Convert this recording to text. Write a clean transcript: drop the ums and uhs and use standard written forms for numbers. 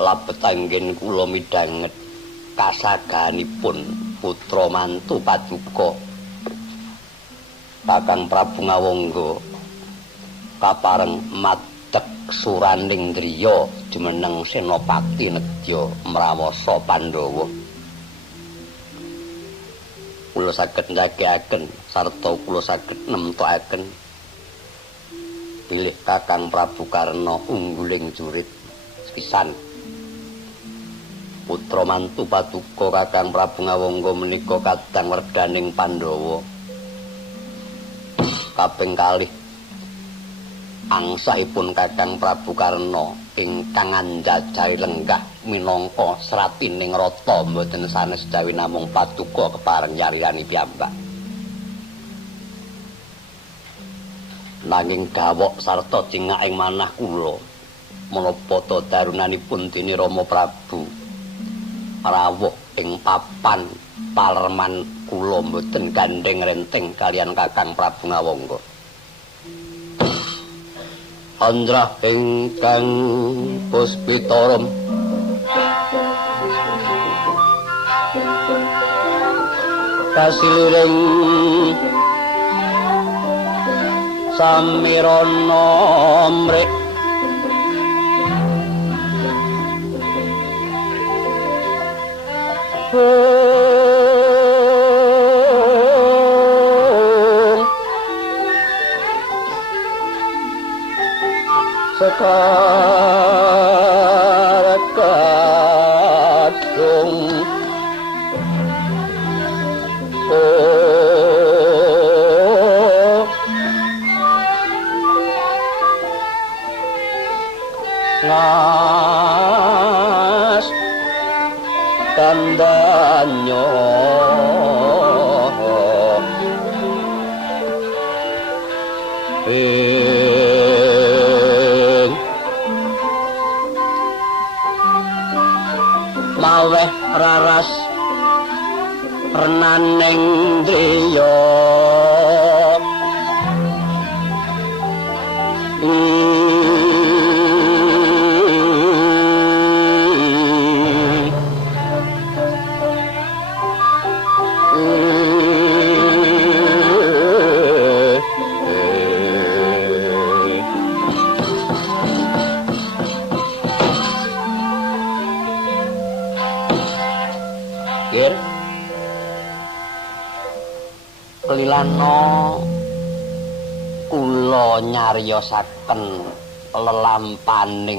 labet anggen kula midhanget kasaganipun putra mantu Paduka Kakang Prabu Ngawangga kapareng madeg suraning driya jumeneng Senopati Nedya mrawasa Pandhawa. Kula saged njagaken sarta kula saged nemtokaken bilih Kakang Prabu Karna ungguling jurit pisan. Putra mantu Paduka Kakang Prabu Ngawangga menika kadang werdaning Pandhawa. Kaping kalih angsahipun Kakang Prabu Karna ingkang anjajahi lenggah minangka sratining rata mboten sanes dawi namung Paduka kepareng yarirani piyambak. Nanging gawok sarta cingaking manah kula menapa ta darunanipun dene Rama Prabu rawuh ing papan palerman kula mboten gandeng renteng kalian Kakang Prabu Ngawangga. Andrah ingkang puspitarum kasiliring samirana mrek sekarakadung ngas kandanyo maweh raras renaning driya kelilana kula nyariosaken lelampaning